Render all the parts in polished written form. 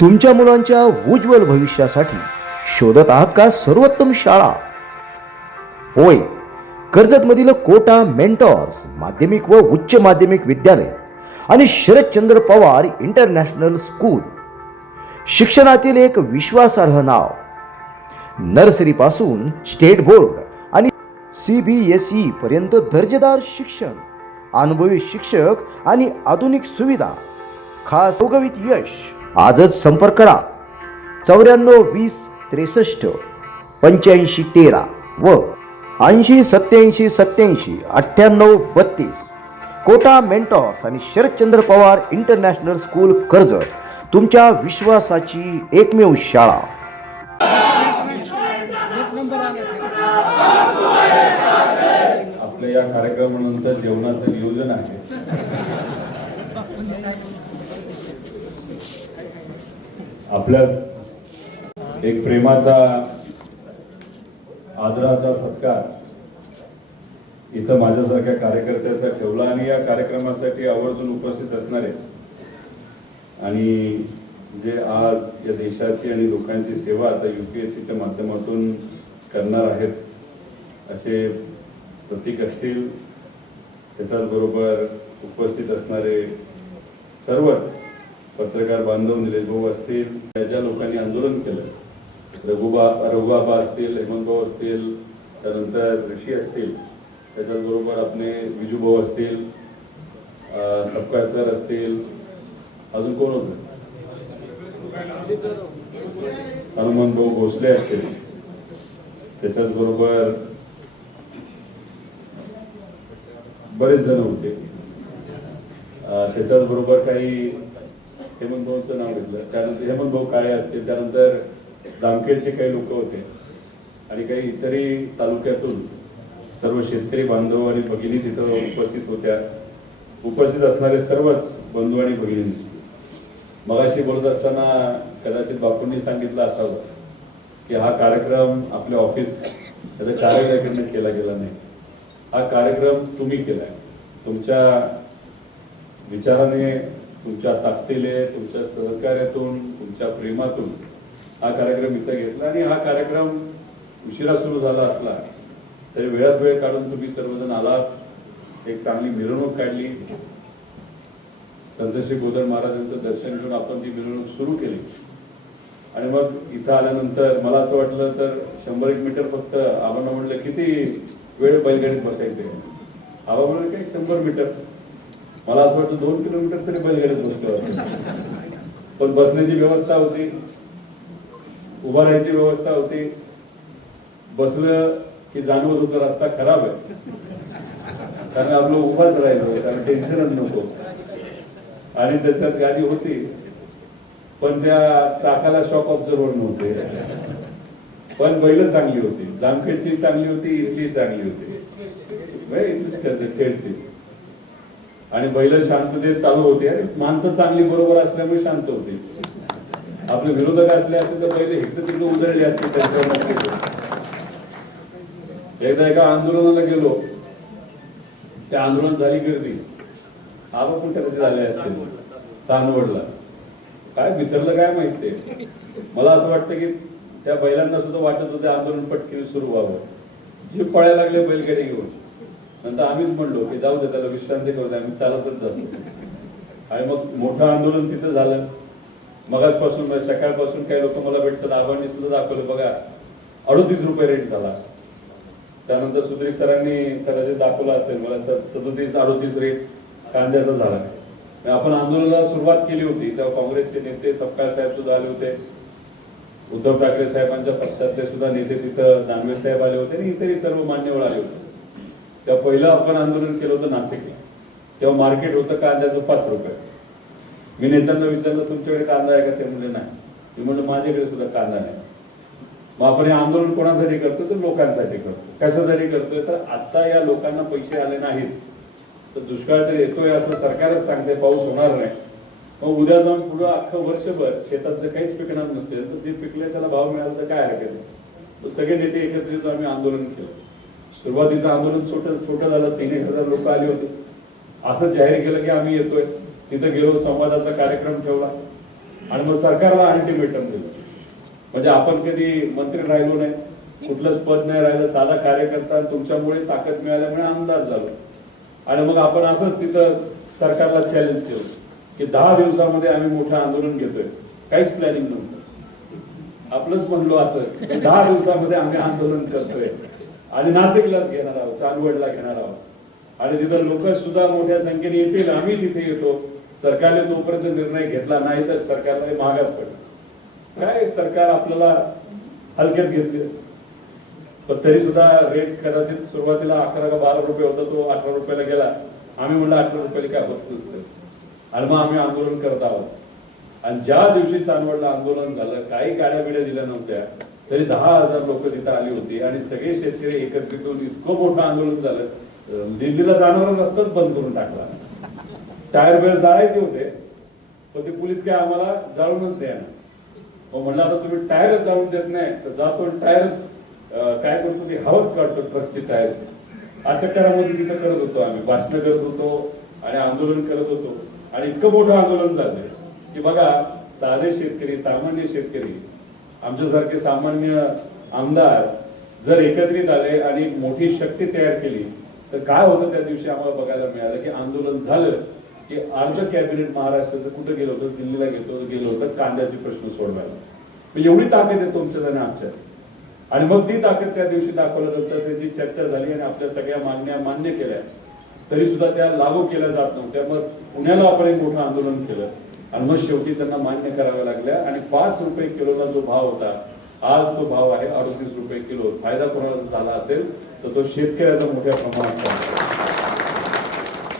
तुमच्या मुलांच्या उज्ज्वल भविष्यासाठी शोधत आहात का सर्वोत्तम शाळा? होय, कर्जतमधील कोटा मेंटॉर्स माध्यमिक व उच्च माध्यमिक विद्यालय आणि शरदचंद्र पवार इंटरनॅशनल स्कूल शिक्षणातील एक विश्वासार्ह नाव. नर्सरी पासून स्टेट बोर्ड आणि CBSE पर्यंत दर्जेदार शिक्षण, अनुभवी शिक्षक आणि आधुनिक सुविधा, खास योगवित यश. आजच संपर्क करा 94 20 63 85 13 व 80 87 87 98 32. कोटा मेंटॉर्स आणि शरदचंद्र पवार इंटरनॅशनल स्कूल कर्जत, तुमच्या विश्वासाची एकमेव शाळा. आपल्या या कार्यक्रमानंतर जेवणाचं नियोजन आहे. आपल्याच एक प्रेमाचा आदराचा सत्कार इथं माझ्यासारख्या कार्यकर्त्याचा ठेवला आणि या कार्यक्रमासाठी आवर्जून उपस्थित असणारे आणि जे आज या देशाची आणि लोकांची सेवा आता UPSCच्या माध्यमातून करणार आहेत असे प्रतीक असतील, त्याच्याबरोबर उपस्थित असणारे सर्वच पत्रकार बांधव, निलेश भाऊ असतील, ज्या लोकांनी आंदोलन केलं, रघुबाबा असतील, हेमंत भाऊ असतील, त्यानंतर ऋषी असतील, त्याच्याबरोबर आपले विजू भाऊ असतील, सपकाळ सर असतील, अजून कोण होतं, हनुमंत भाऊ भोसले असतील, त्याच्याच बरोबर बरेच जण होते. त्याच्याच बरोबर काही हेमंत भाऊंचं नाव घेतलं, त्यानंतर हेमंत भाऊ काळे असतील, त्यानंतर जामखेडचे काही लोक होते आणि काही इतरही तालुक्यातून सर्व शेतकरी बांधव आणि भगिनी तिथं उपस्थित होत्या. उपस्थित असणारे सर्वच बंधू आणि भगिनी. मगाशी बोलत असताना कदाचित बापूंनी सांगितलं असावं की हा कार्यक्रम आपल्या ऑफिस त्याच्या कार्यालयाकडनं केला गेला नाही, हा कार्यक्रम तुम्ही केलाय. तुमच्या विचाराने, तुमच्या ताकदीने, तुमच्या सहकार्यातून, तुमच्या प्रेमातून हा कार्यक्रम इथं घेतला आणि हा कार्यक्रम उशिरा सुरू झाला असला तरी वेळात वेळ काढून तुम्ही सर्वजण आलात. एक चांगली मिरवणूक काढली. संत श्री गोदर महाराजांचं दर्शन घेऊन आपण ती मिरवणूक सुरू केली आणि मग इथं आल्यानंतर मला असं वाटलं तर 100-1 मीटर फक्त आम्हाला म्हटलं किती वेळ बैलगाडीत बसायचे. आबा म्हणलं काही 100 मीटर. मला असं वाटतं 2 किलोमीटर तरी बैलगाडीत बसतो असेल. पण बसण्याची व्यवस्था होती, उभा राहायची व्यवस्था होती. बसलं की जाणवत होतं रस्ता खराब आहे, कारण आपलं उभाच राहिलो, कारण टेन्शनच नको. आणि त्याच्यात गाडी होती पण त्या चाकाला शॉक ऑब्झर्वर नव्हते. पण बैल चांगली होती, जामखेडची चांगली होती, इथली चांगली होती, खेडची. आणि बैल शांततेत चालू होते आणि माणसं चांगली बरोबर असल्यामुळे शांत होती. आपले विरोधक असले असते तर बैल इकडे तिकडे उधळले असते त्यांच्यावर. एकदा एका आंदोलनाला गेलो, त्या आंदोलन झाली गर्दी. आबा कुठे कधी झाले असतील, चांदवडला. काय बिथरलं काय माहिती. मला असं वाटतं की त्या बैलांना सुद्धा वाटत होते आंदोलन पटकन सुरू व्हावं. जे पळायला लागले बैलगाडी घेऊन. नंतर आम्हीच म्हणलो की जाऊ दे, त्याला विश्रांती करू दे, आम्ही चालतच जातो. आणि मग मोठं आंदोलन तिथं झालं. मगाचपासून सकाळपासून काही लोक मला भेटतात, आबांनी सुद्धा दाखवलं बघा 38 रुपये रेट झाला. त्यानंतर सुधीर सरांनी कदाचित दाखवला असेल मला 37-38 रेट कांद्याचा झाला. आपण आंदोलनाला सुरुवात केली होती तेव्हा काँग्रेसचे नेते सपकाळ साहेब सुद्धा आले होते, उद्धव ठाकरे साहेबांच्या पक्षातले सुद्धा नेते तिथं दानवे साहेब आले होते आणि इतरही सर्व मान्यवर आले होते. तेव्हा पहिलं आपण आंदोलन केलं होतं नाशिकला. तेव्हा मार्केट होतं कांद्याचं 5 रुपये. मी नेत्यांना विचारलं तुमच्याकडे कांदा आहे का? ते म्हणजे नाही. मी म्हणलं माझ्याकडे सुद्धा कांदा नाही. मग आपण हे आंदोलन कोणासाठी करतो? तर लोकांसाठी करतो. कशासाठी करतोय? तर आता या लोकांना पैसे आले नाहीत तर दुष्काळ तर येतोय असं सरकारच सांगते, पाऊस होणार नाही. मग उद्या जाऊन पुढं अख्खं वर्षभर शेतात जर काहीच पिकणार नसेल तर जे पिकले त्याला भाव मिळाला तर काय हरकत आहे. सगळे नेते एकत्रित आम्ही आंदोलन केलं. सुरुवातीचं आंदोलन छोटं झालं, 3-1 हजार लोक आले होते. असं जाहीर केलं की आम्ही येतोय. तिथं गेलो, संवादाचा कार्यक्रम ठेवला. आणि मग सरकारला अल्टिमेटम दिलं. म्हणजे आपण कधी मंत्री राहिलो नाही, कुठलंच पद नाही राहिलं, साधा कार्यकर्ता, तुमच्यामुळे ताकद मिळाल्यामुळे आमदार झालो. आणि मग आपण असंच तिथं सरकारला चॅलेंज केलं की 10 दिवसामध्ये आम्ही मोठं आंदोलन घेतोय. काहीच प्लॅनिंग नव्हतं, आपलंच म्हणलो असं 10 दिवसामध्ये आम्ही आंदोलन करतोय आणि नाशिकलाच घेणार आहोत, चांदवडला घेणार आहोत. आणि तिथं लोक सुद्धा मोठ्या संख्येने येतील, आम्ही तिथे येतो. सरकारने तोपर्यंत निर्णय घेतला नाही तर सरकारला मागात पडलं. काय सरकार आपल्याला हलक्यात घेतले, पण तरी सुद्धा रेट कदाचित सुरुवातीला 11 का 12 रुपये होता, तो 18 रुपयाला गेला. आम्ही म्हणलं 18 रुपयाला काय होत नसतं, आणि मग आम्ही आंदोलन करत आहोत. आणि ज्या दिवशी चांदवडला आंदोलन झालं, काही गाड्या बिड्या दिल्या नव्हत्या, तरी 10,000 लोक तिथं आली होती आणि सगळे शेतकरी एकत्रित होऊन इतकं मोठं आंदोलन झालं. दिल्लीला जाणारा रस्ताच बंद करून टाकला. टायर बेल जाळायचे होते, पण ते पोलीस काय आम्हाला जाळूनच द्या ना. मग म्हणलं आता तुम्ही टायरच जाळून देत नाही तर जातो टायरच काय करतो, ती हवाच काढतो ट्रकची टायरची. अशा करामध्ये तिथं करत होतो, आम्ही भाषण करत होतो आणि आंदोलन करत होतो. आणि इतकं मोठं आंदोलन झालं की बघा, साधे शेतकरी, सामान्य शेतकरी, आमच्यासारखे सामान्य आमदार जर एकत्रित आले आणि मोठी शक्ती तयार केली तर काय होतं. त्या दिवशी आम्हाला बघायला मिळालं की आंदोलन झालं की अर्ध कॅबिनेट महाराष्ट्राचं कुठं गेलं होतं, दिल्लीला गेलं होतं कांद्याचे प्रश्न सोडवायला. एवढी ताकद आहे तुमच्यात आणि आमच्यात. आणि मग ती ताकद त्या दिवशी दाखवल्यानंतर त्याची चर्चा झाली आणि आपल्या सगळ्या मान्य केल्या, तरी सुद्धा त्या लागू केल्या जात नव्हत्या. मग पुण्याला आपण एक मोठं आंदोलन केलं आणि मग शेवटी त्यांना मान्य कराव्या लागल्या. आणि 5 रुपये किलोला जो भाव होता, आज तो भाव आहे 38 रुपये किलो. फायदा कोणाला झाला असेल तर तो शेतकऱ्याचा मोठ्या प्रमाणात झाला.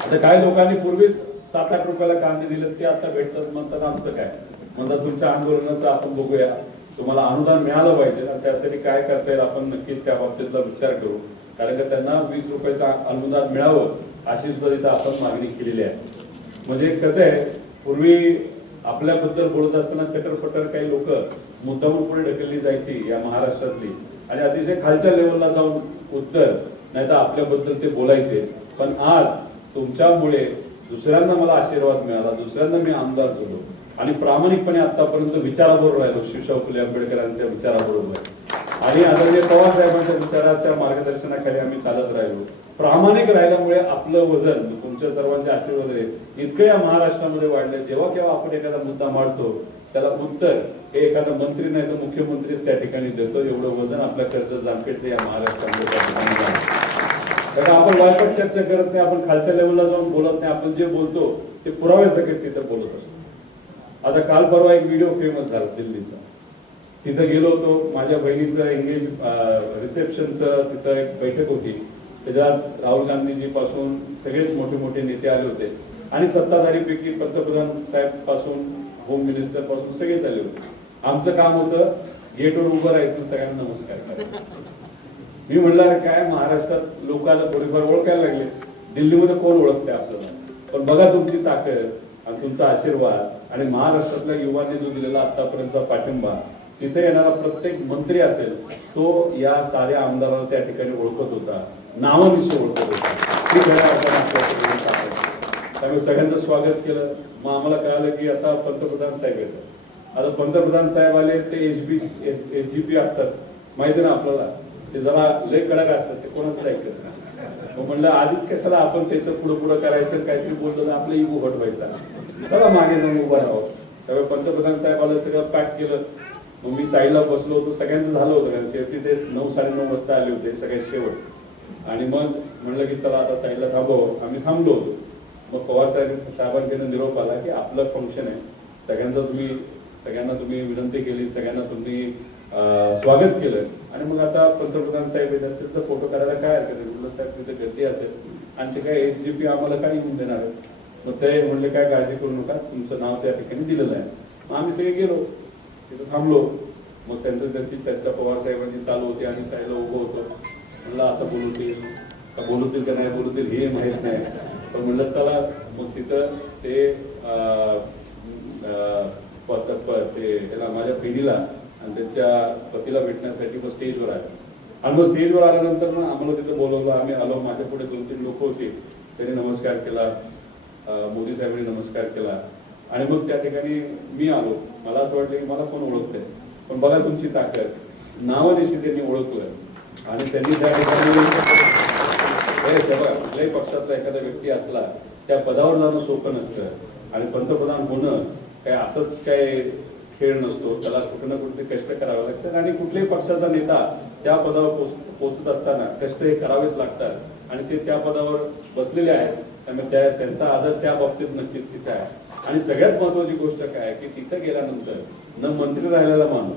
आता काही लोकांनी पूर्वीच 7-8 रुपयाला कांदे दिले, ते आता भेटतात म्हणतात आमचं काय, म्हणतात तुमच्या आंदोलनाचं आपण बघूया, तुम्हाला अनुदान मिळालं पाहिजे आणि त्यासाठी काय करता येईल आपण नक्कीच त्या बाबतीतला विचार करू. कारण का त्यांना 20 रुपयाचं अनुदान मिळावं अशी सुद्धा तिथं आपण मागणी केलेली आहे. म्हणजे कसं आहे, पूर्वी आपल्याबद्दल बोलत असताना चटरपटर काही लोक मुद्दामून पुढे ढकलली जायची या महाराष्ट्रातली, आणि अतिशय खालच्या लेवलला जाऊन उत्तर नाही तर आपल्याबद्दल ते बोलायचे. पण आज तुमच्यामुळे दुसऱ्यांना मला आशीर्वाद मिळाला, दुसऱ्यांदा मी आमदार झालो आणि प्रामाणिकपणे आतापर्यंत विचाराबरोबर राहिलो, शिवशाहू फुले आंबेडकरांच्या विचाराबरोबर आणि आदरणीय पवार साहेबांच्या विचाराच्या मार्गदर्शनाखाली आम्ही चालत राहिलो. प्रामाणिक राहिल्यामुळे आपलं वजन तुमच्या सर्वांच्या आशीर्वाद इतकं या महाराष्ट्रामध्ये वाढलं. जेव्हा केव्हा आपण एखादा मुद्दा मांडतो त्याला उत्तर हे एखादा मंत्री नाही तर मुख्यमंत्रीच त्या ठिकाणी देतो. एवढं वजन आपल्या कर्जत जामखेडचं या महाराष्ट्रामध्ये त्या ठिकाणी झालं. कारण आपण वायपट चर्चा करत नाही, आपण खालच्या लेवलला जाऊन बोलत नाही, आपण जे बोलतो ते पुरावे सगळे तिथं बोलत असतो. आता काल परवा एक व्हिडिओ फेमस झाला दिल्लीचा, तिथं गेलो होतो. माझ्या बहिणीचं एंगेज रिसेप्शनचं तिथं एक बैठक होती, त्याच्यात राहुल गांधीजी पासून सगळेच मोठे मोठे नेते आले होते आणि सत्ताधारीपैकी पंतप्रधान साहेब पासून होम मिनिस्टर पासून सगळेच आले होते. आमचं काम होतं गेटवर उभं राहायचं, सगळ्यांना नमस्कार करायचा. मी म्हणलं काय महाराष्ट्रात लोकांना थोडीफार ओळखायला लागले, दिल्लीमध्ये कोण ओळखते आपल्याला, पण बघा तुमची ताकद आणि तुमचा आशीर्वाद आणि महाराष्ट्रातल्या युवांनी जो दिलेला आतापर्यंतचा पाठिंबा, तिथे येणारा प्रत्येक मंत्री असेल तो या साऱ्या आमदारांना त्या ठिकाणी ओळखत होता, नावानिशी ओळखत होता. त्यामुळे सगळ्यांचं स्वागत केलं. मग आम्हाला कळालं की आता पंतप्रधान साहेब येतात. आता पंतप्रधान साहेब आले ते SGP असतात, माहिती ना आपल्याला, ते जरा लय कडक असतात, ते कोणाच ऐकत नाही. मग म्हणलं आधीच कशाला आपण त्याचं पुढं करायचं, काहीतरी बोलतो ना आपलं इगो हटवायचा, चला मागे जाऊन उभा राहावं. त्यामुळे पंतप्रधान साहेब आलं, सगळं पॅक केलं. मग मी साईडला बसलो होतो, सगळ्यांचं झालं होतं कारण शेवटी ते 9-9:30 वाजता आले होते सगळ्यात शेवट. आणि मग म्हणलं की चला आता साईडला थांबव, आम्ही थांबलो होतो. मग पवार साहेबांकडे निरोप आला की आपलं फंक्शन आहे, सगळ्यांना तुम्ही विनंती केली, सगळ्यांना तुम्ही स्वागत केलं आणि मग आता पंतप्रधान साहेब येत असेल तर फोटो काढायला काय हरकत आहे. म्हटलं साहेब तिथे गर्दी असेल आणि ते काय SGP आम्हाला काय येऊन देणार आहे. मग ते म्हणले काय काळजी करू नका, तुमचं नाव त्या ठिकाणी दिलेलं आहे. मग आम्ही सगळे गेलो, तिथं थांबलो. मग त्यांची चर्चा पवार साहेबांची चालू होती आणि साईडला उभं होतो. म्हणलं आता बोलवतील का नाही बोलवतील हे माहित नाही, पण म्हणलं चला. मग तिथं ते माझ्या बहिणीला आणि त्यांच्या पतीला भेटण्यासाठी मग स्टेजवर आले. आणि मग स्टेजवर आल्यानंतर मग आम्हाला तिथं बोलवलं. आम्ही आलो, माझ्या पुढे 2-3 लोक होते, त्यांनी नमस्कार केला, मोदी साहेबांनी नमस्कार केला आणि मग त्या ठिकाणी मी आलो. मला असं वाटलं की मला कोण ओळखतंय, पण बघा तुमची ताकद, नावानिशी त्यांनी ओळखलं आणि त्यांनी त्या ठिकाणी कुठल्याही पक्षातला एखादा व्यक्ती असला त्या पदावर जाणं सोपं नसतं आणि पंतप्रधान होणं काय असंच काय खेळ नसतो, त्याला कुठे ना कुठे कष्ट करावे लागतात आणि कुठल्याही पक्षाचा नेता त्या पदावर पोहोचत असताना कष्ट हे करावेच लागतात आणि ते त्या पदावर बसलेले आहेत, त्यामुळे त्यांचा आदर त्या बाबतीत नक्कीच तिथे आहे. आणि सगळ्यात महत्वाची गोष्ट काय की तिथे गेल्यानंतर न मंत्री राहिलेला माणूस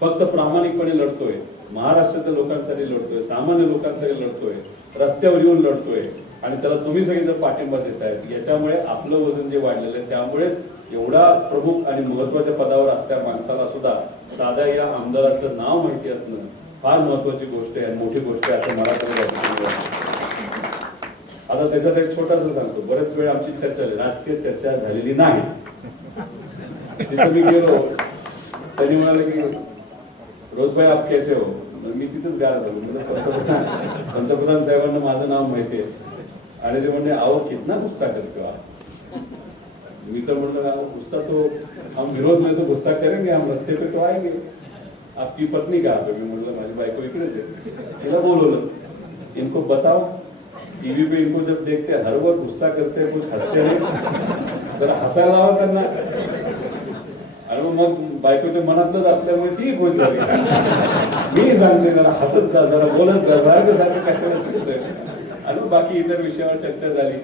फक्त प्रामाणिकपणे लढतोय, महाराष्ट्राच्या लोकांसाठी लढतोय, सामान्य लोकांसाठी लढतोय, रस्त्यावर येऊन लढतोय आणि त्याला तुम्ही सगळे जर पाठिंबा देतायत, याच्यामुळे आपलं वजन जे वाढलेलं आहे त्यामुळेच एवढा प्रमुख आणि महत्वाच्या पदावर असल्या माणसाला सुद्धा साध्या या आमदाराचं नाव माहिती असणं फार महत्वाची गोष्ट आहे, मोठी गोष्ट आहे असं मला तरी वाटतं. आता त्याच्यात एक छोटासा सांगतो, बरेच वेळ आमची चर्चा झाली, राजकीय चर्चा झालेली नाही. तिथं मी गेलो, त्यांनी म्हणाले की रोजभाई आप कैसे हो, मी तिथंच गार झालो, पंतप्रधान साहेबांना माझं नाव माहिती आहे आणि ते म्हणले अहो कितना गुस्सा करते हो. मी तर म्हणलं गुस्सा तो हम विरोध में तो गुस्सा करेंगे, हम रस्ते पे तो आएंगे. आपकी पत्नी कहाँ पे? मी म्हणलं माझी बायको इकडेच आहे. तिला बोलवलं, इनको बताओ टीवी पे इनको जब देखते हर वक्त गुस्सा करते कुछ हंसते नहीं, जरा हसायला लावा त्यांना. आणि मग बायकोच्या मनातलंच असल्यामुळे ती खुश झाली. मी सांगते जरा हसत जा, जरा बोलत जा, सारखं कशाला. आणि मग बाकी इतर विषयावर चर्चा झाली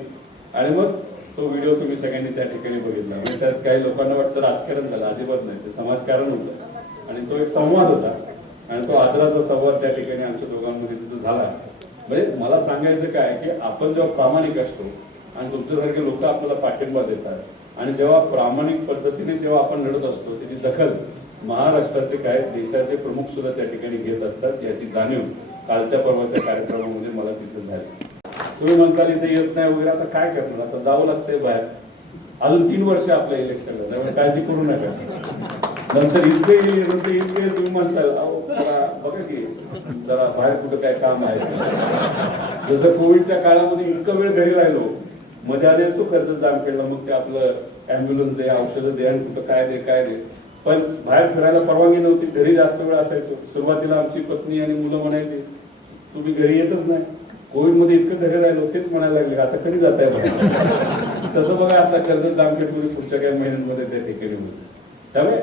आणि मग तो व्हिडिओ तुम्ही सगळ्यांनी त्या ठिकाणी बघितला. म्हणजे त्यात काही लोकांना वाटतं राजकारण झालं, अजिबात नाही, ते समाजकारण होतं आणि तो एक संवाद होता आणि तो आदराचा संवाद त्या ठिकाणी आमच्या दोघांमध्ये तिथं झाला. म्हणजे मला सांगायचं काय की आपण जेव्हा प्रामाणिक असतो आणि तुमच्यासारखे लोक आपल्याला पाठिंबा देतात आणि जेव्हा प्रामाणिक पद्धतीने जेव्हा आपण लढत असतो त्याची दखल महाराष्ट्राचे काय देशाचे प्रमुख सुद्धा त्या ठिकाणी घेत असतात, याची जाणीव कालच्या परवाच्या कार्यक्रमामध्ये मला तिथे झाली. तुम्ही म्हणताल इथे येत नाही वगैरे, आता काय करणार, आता जावं लागतंय बाहेर. अजून 3 वर्ष आपल्या इलेक्शनला, त्यामुळे काळजी करू नका. नंतर इतके येईल, नंतर इतके तुम्ही म्हणताल अहो बघा की जरा बाहेर कुठं काय काम आहे. जसं कोविडच्या काळामध्ये इतकं वेळ घरी राहिलो, मध्ये आले तो कर्जत जामखेडला, मग ते आपलं अँब्युलन्स दे, औषधं दे आणि कुठं काय दे. पण बाहेर फिरायला परवानगी नव्हती, घरी जास्त वेळ असायचो. सुरुवातीला आमची पत्नी आणि मुलं म्हणायची तुम्ही घरी येतच नाही. कोविड मध्ये इतकं घरी राहिलो, तेच म्हणायला लागले आता कधी जात आहे. तसं बघा आता कर्जत जामखेड पुढच्या काही महिन्यांमध्ये त्या ठिकाणी होईल. त्यामुळे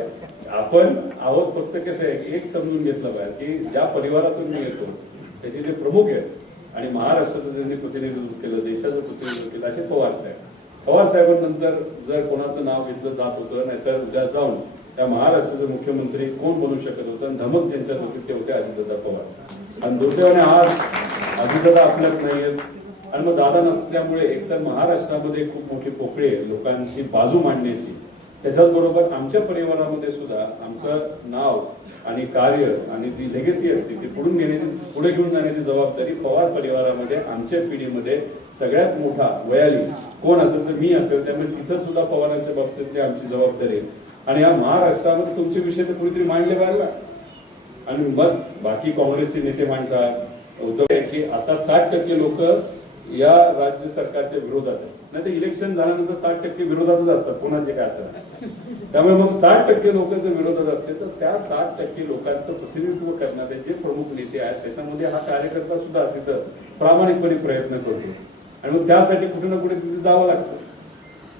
आपण आहोत फक्त कसं आहे एक समजून घेतलं पाहिजे की ज्या परिवारातून मी येतो त्याचे जे प्रमुख आहेत आणि महाराष्ट्राचं ज्यांनी प्रतिनिधित्व केलं, देशाचं प्रतिनिधित्व केलं असे पवार साहेबांनंतर जर कोणाचं नाव घेतलं जात होतं, नाहीतर उद्या जाऊन त्या महाराष्ट्राचे मुख्यमंत्री कोण बनू शकत होतं आणि धमक ज्यांच्यात होती ते होते अजितदादा पवार. आणि दुर्दैवाने आज अजितदादा आपल्यात नाहीयेत आणि मग दादा नसल्यामुळे एकतर महाराष्ट्रामध्ये खूप मोठी पोकळी आहे लोकांची बाजू मांडण्याची. त्याच्याच बरोबर आमच्या परिवारामध्ये सुद्धा आमचं नाव आणि कार्य आणि ती लेगेसी असते ती पुढे घेऊन जाण्याची जबाबदारी पवार परिवारामध्ये आमच्या पिढीमध्ये सगळ्यात मोठा वयाली कोण असेल तर मी असेल. त्यामुळे तिथं सुद्धा पवारांच्या बाबतीतली आमची जबाबदारी आहे. आणि या महाराष्ट्रामध्ये तुमचे विषय तर कुणीतरी मांडले पाहिजे आणि मग बाकी काँग्रेसचे नेते मांडतात उद्धव की आता 60% लोक या राज्य सरकारच्या विरोधात आहेत. नाही तर इलेक्शन झाल्यानंतर 60% विरोधातच असतात, कोणाचे काय असं. त्यामुळे मग 60% लोक जर विरोधात असते तर त्या 60% लोकांचं प्रतिनिधित्व करणारे जे प्रमुख नेते आहेत त्याच्यामध्ये हा कार्यकर्ता सुद्धा तिथं प्रामाणिकपणे प्रयत्न करतो आणि मग त्यासाठी कुठे ना कुठे तिथे जावं लागतं.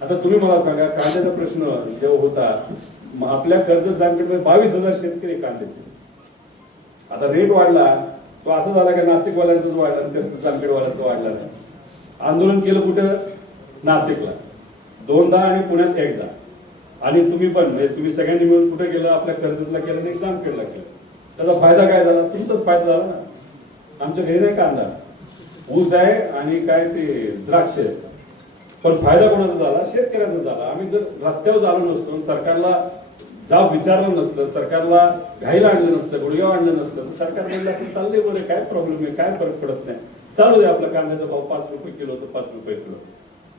आता तुम्ही मला सांगा कांद्याचा प्रश्न जेव्हा होता आपल्या कर्जत जामखेडमध्ये 22,000 शेतकरी कांद्याचे. आता रेट वाढला तो असं झाला की नाशिकवाल्यांचाच वाढला आणि जामखेडवाल्यांचं वाढला नाही. आंदोलन केलं कुठं? नाशिकला 2दा आणि पुण्यात 1दा. आणि तुम्ही पण म्हणजे तुम्ही सगळ्यांनी मिळून कुठे गेलं? आपल्या कर्जतला केलं आणि जामखेडला केलं. त्याचा फायदा काय झाला? तुमचाच फायदा झाला ना. आमच्या घरी नाही कांदा, ऊस आहे आणि काय ते द्राक्ष आहे. पण फायदा कोणाचा झाला? शेतकऱ्याचा झाला. आम्ही जर रस्त्यावर आलो नसतो, सरकारला जाब विचारलं नसतं, सरकारला घाईला आणलं नसतं, गुडघ्यावर आणलं नसतं तर सरकार म्हणलं आपण चाललंय बरं, काय प्रॉब्लेम आहे, काय फरक पडत नाही, चालू दे आपला कांद्याचा भाव 5 रुपये किलो तर 5 रुपये किलो.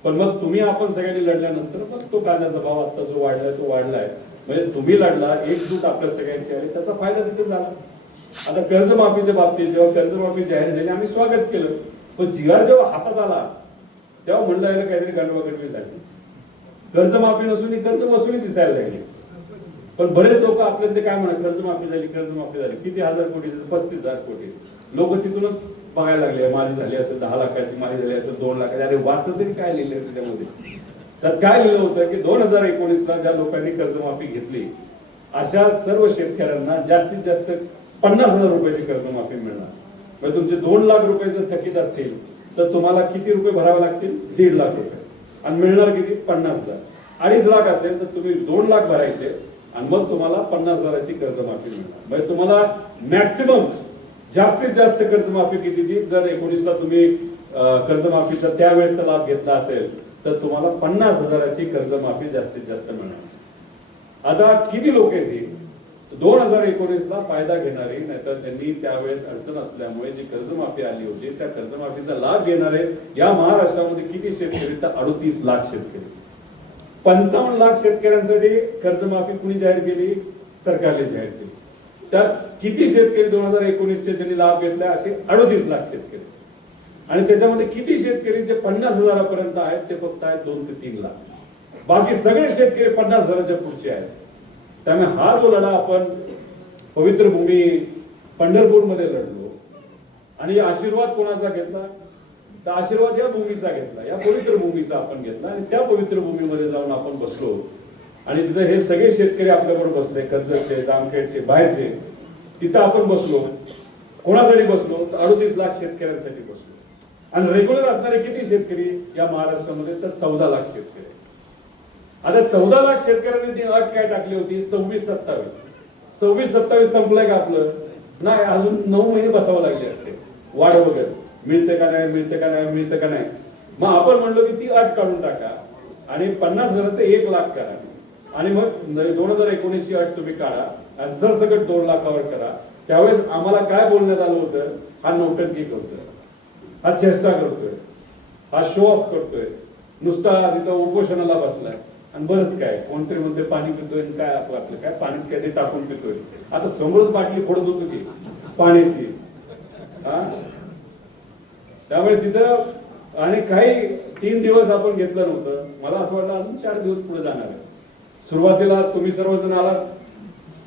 पण मग तुम्ही आपण सगळ्यांनी लढल्यानंतर मग तो कांद्याचा भाव आता जो वाढलाय तो वाढलाय. म्हणजे तुम्ही लढला, एकजूट आपल्या सगळ्यांची आली, त्याचा फायदा तिथे झाला. आता कर्जमाफीच्या बाबतीत जेव्हा कर्जमाफी जाहीर झाली आम्ही स्वागत केलं, पण जिगार जेव्हा हातात आला तेव्हा म्हणलं याला काहीतरी गंडवागंडवी झाली. कर्जमाफी नसून कर्ज वसुली दिसायला लागली. पण बरेच लोक आपल्याला ते काय म्हणा कर्जमाफी झाली, कर्जमाफी झाली, किती हजार कोटी, 35,000 कोटी. लोक तिथूनच बघायला लागले, माझी झाली असेल 10 लाखाची, माझी झाली असेल 2 लाखाची. अरे वाचत तरी काय लिहिलंय त्याच्यामध्ये? त्यात काय लिहिलं होतं की 2019ला ज्या लोकांनी कर्जमाफी घेतली अशा सर्व शेतकऱ्यांना जास्तीत जास्त 50,000 रुपयाची कर्जमाफी मिळणार. म्हणजे तुमचे 2 लाख रुपये जर थकीत असतील तर तुम्हाला किती रुपये भरावे लागतील? 1.5 लाख रुपये. आणि मिळणार किती? 50,000. 2.5 लाख असेल तर तुम्ही 2 लाख भरायचे आणि मग तुम्हाला 50,000ची कर्जमाफी मिळणार. म्हणजे तुम्हाला मॅक्सिमम जास्तीत जास्त कर्जमाफी कितीची? जर 19ला तुम्ही कर्जमाफीचा त्यावेळेचा लाभ घेतला असेल तर तुम्हाला 50,000ची कर्जमाफी जास्तीत जास्त मिळणार. आता किती लोक येतील? 2019ला फायदा घेणारी, नाहीतर त्यांनी त्यावेळेस अडचण असल्यामुळे जी कर्जमाफी आली होती त्या कर्जमाफीचा लाभ घेणारे या महाराष्ट्रामध्ये किती शेतकरी? तर 38 लाख शेतकरी. 55 लाख शेतकऱ्यांसाठी कर्जमाफी कुणी जाहीर केली? सरकारने जाहीर केली. त्यात किती शेतकरी 2019चे त्यांनी लाभ घेतला? असे 38 लाख शेतकरी. आणि त्याच्यामध्ये किती शेतकरी जे 50,000पर्यंत आहेत ते फक्त आहेत 2 ते 3 लाख. बाकी सगळे शेतकरी 50,000च्या पुढचे आहेत. त्यामुळे हा जो लढा आपण पवित्र भूमी पंढरपूरमध्ये लढलो आणि आशीर्वाद कोणाचा घेतला? तर आशीर्वाद या भूमीचा घेतला, या पवित्र भूमीचा आपण घेतला. आणि त्या पवित्र भूमीमध्ये जाऊन आपण बसलो आणि तिथे हे सगळे शेतकरी आपल्याबरोबर बसले, कर्जतचे, जामखेडचे, बाहेरचे. तिथं आपण बसलो. कोणासाठी बसलो? तर 38 लाख शेतकऱ्यांसाठी बसलो. आणि रेग्युलर असणारे किती शेतकरी या महाराष्ट्रामध्ये? तर 14 लाख शेतकरी. आता 14 लाख शेतकऱ्यांनी ती अट काय टाकली होती? 26-27. 26-27 संपलंय का आपलं? नाही, अजून 9 महिने बसावं लागले असते वाढ वगैरे. मिळते का नाही, मिळते का नाही, मिळते का नाही. मग आपण म्हणलो की ती अट काढून टाका आणि 50,000चं 1 लाख करा. आणि मग 2019ची अट तुम्ही काढा आणि सरसकट 2 लाखावर करा. त्यावेळेस आम्हाला काय बोलण्यात आलं होतं? हा नौटंकी करतोय, हा चेष्टा करतोय, हा शो ऑफ करतोय, नुसता तिथं उपोषणाला बसलाय. आणि बरंच काय, कोणतरी म्हणते पाणी पितोय, काय आपलं काय पाणी काय ते टाकून पितोय. आता समोरच बाटली फोडत होतो की पाण्याची. त्यामुळे तिथं आणि काही 3 दिवस आपण घेतलं नव्हतं. मला असं वाटलं अजून 4 दिवस पुढे जाणार आहे. सुरुवातीला तुम्ही सर्वजण आलात,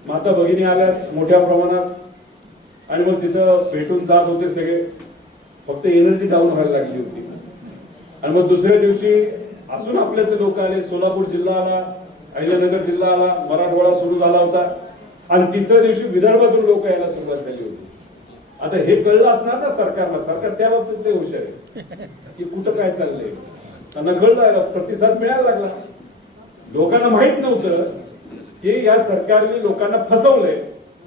माता भगिनी आल्यात मोठ्या प्रमाणात आणि मग तिथं भेटून जात होते सगळे. फक्त एनर्जी डाऊन व्हायला लागली होती. आणि मग दुसऱ्या दिवशी अजून आपल्यातले लोक आले. सोलापूर जिल्हा आला, अहिल्यानगर जिल्हा आला, मराठवाडा सुरू झाला होता आणि तिसऱ्या दिवशी विदर्भातून लोक यायला सुरुवात झाली होती. आता हे कळलं असणार ना सरकारला. सरकार त्या बाबतीत ते हुशार आहे की कुठं काय चाललंय. त्यांना कळलं, प्रतिसाद मिळायला लागला. लोकांना माहित नव्हतं की या सरकारने लोकांना फसवलंय.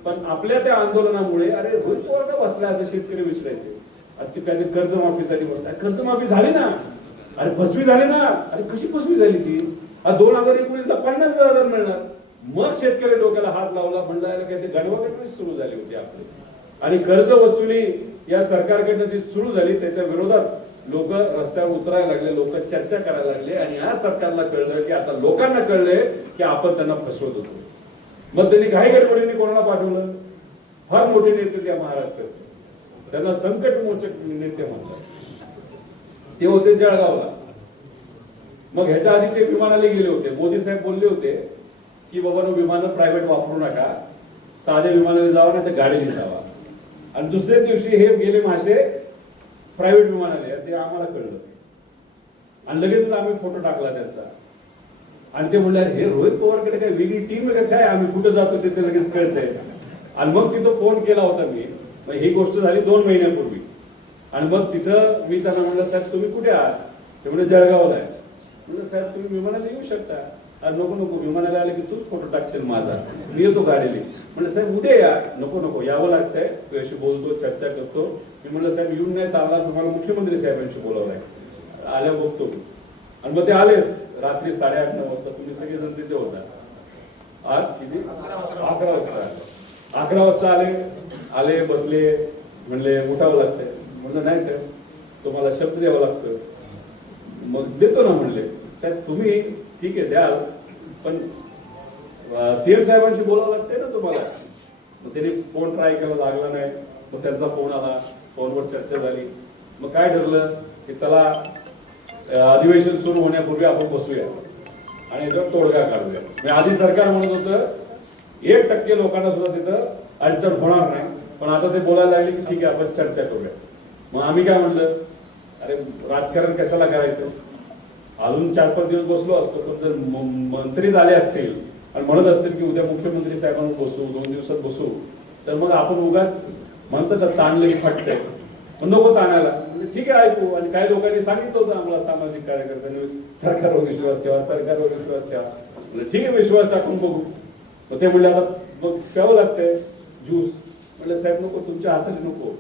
पण आपल्या त्या आंदोलनामुळे अरे रोहित पवार का बसला असं शेतकरी विचारायचे. ते काय कर्जमाफीसाठी बोलताय? कर्जमाफी झाली ना. अरे फसवी झाली ना. अरे कशी फसवी झाली ती? 2019ला 50,000 मिळणार. मग शेतकरी डोक्याला हात लावला. म्हणलं काय ते गणवागणवी सुरू झाली होती आपली. आणि कर्ज वसुली या सरकारकडनं ती सुरू झाली. त्याच्या विरोधात लोक रस्त्यावर उतरायला लागले, लोक चर्चा करायला लागले. आणि या सरकारला कळलं की आता लोकांना कळलंय की आपण त्यांना फसवत होतो. मग त्यांनी काही गडबडीने कोणाला पाठवलं? फार मोठे नेते त्या महाराष्ट्राचे, त्यांना संकट मोचक नेते म्हणतात. ते होते जळगावला. मग ह्याच्या आधी ते विमानाला गेले होते. मोदी साहेब बोलले होते की बाबा विमानं प्रायव्हेट वापरू नका, साधे विमानाने जावा नाही तर गाडीने जावा. आणि दुसऱ्या दिवशी हे गेले मासे प्रायव्हेट विमानाने. ते आम्हाला कळलं आणि लगेचच आम्ही फोटो टाकला त्याचा. आणि ते म्हणले हे रोहित पवारकडे काय वेगळी टीम आहे काय, आम्ही कुठं जातो ते लगेच कळतंय. आणि मग तिथं फोन केला होता मी. ही गोष्ट झाली 2 महिन्यापूर्वी. आणि मग तिथं मी त्यांना म्हणलं साहेब तुम्ही कुठे आहात? ते म्हणजे जळगावला आहे. म्हणलं साहेब तुम्ही विमानाला येऊ शकता. अरे नको नको, विमानाला आले की तूच फोटो टाकशील माझा, मी येतो गाडीने. म्हणलं साहेब उद्या या. नको नको, यावं लागतंय, तुझ्याशी बोलतो, चर्चा करतो. मी म्हणलं साहेब येऊन नाही चालणार, तुम्हाला मुख्यमंत्री साहेबांशी बोलावं आहे, आल्या बघतो. आणि मग ते आलेच रात्री 8:30-9 वाजता. तुम्ही सगळेजण तिथे होता. आज किती? 11 वाजता. 11 वाजता आले बसले. म्हणले उठावं लागतंय. म्हणलं नाही साहेब, तुम्हाला शब्द द्यावा लागतो. मग देतो ना म्हणले. साहेब तुम्ही ठीक आहे द्याल, पण सीएम साहेबांशी बोलावं लागतंय ना तुम्हाला. मग त्यांनी फोन ट्राय केला, लागला नाही. मग त्यांचा फोन आला, फोनवर चर्चा झाली. मग काय ठरलं की चला अधिवेशन सुरू होण्यापूर्वी आपण बसूया आणि याच्यावर तोडगा काढूया. आधी सरकार म्हणत होतं 1% लोकांना सुद्धा तिथं अडचण होणार नाही. पण आता ते बोलायला लागले की ठीक आहे आपण चर्चा करूया. मग आम्ही काय म्हणलं, अरे राजकारण कशाला करायचं, अजून 4-5 दिवस बसलो असतो. पण जर मंत्री झाले असतील आणि म्हणत असतील की उद्या मुख्यमंत्री साहेबांना बसू, 2 दिवसात बसू, तर मग आपण उगाच म्हणतात ताणलं की फाटतंय, पण नको ताणायला. म्हणजे ठीक आहे ऐकू. आणि काही लोकांनी सांगितलं होतं आम्हाला, सामाजिक कार्यकर्त्यांनी, सरकारवर विश्वास ठेवा, सरकारवर विश्वास ठेवा. म्हणजे ठीक आहे विश्वास टाकून बघू. मग ते म्हणले आता मग प्यावं लागतंय ज्यूस. म्हणलं साहेब नको, तुमच्या हाताने नको.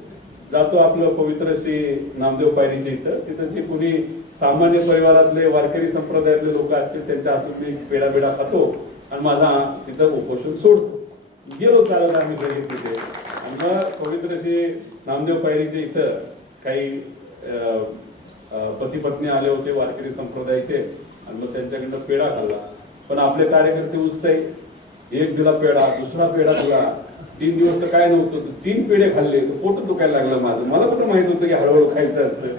जातो आपलं पवित्र श्री नामदेव पायरीच्या इथं, तिथं जे कोणी सामान्य परिवारातले वारकरी संप्रदायातले लोक असतील त्यांच्या हातात मी पेढा बेडा खातो आणि माझा तिथं उपोषण सोडतो. गेलो चालत आम्ही सगळे तिथे. आणि मग पवित्र श्री नामदेव पायरीच्या इथं काही पती पत्नी आले होते वारकरी संप्रदायाचे, आणि मग त्यांच्याकडनं पेढा खाल्ला. पण आपले कार्यकर्ते उत्साही, एक दिला पेढा, दुसरा पेढा दिला. 3 दिवस तर काय नव्हतं, 3 पेढे खाल्ले, पोट दुखायला लागलं माझं. मला कुठं माहित होतं की हळूहळू खायचं असतं.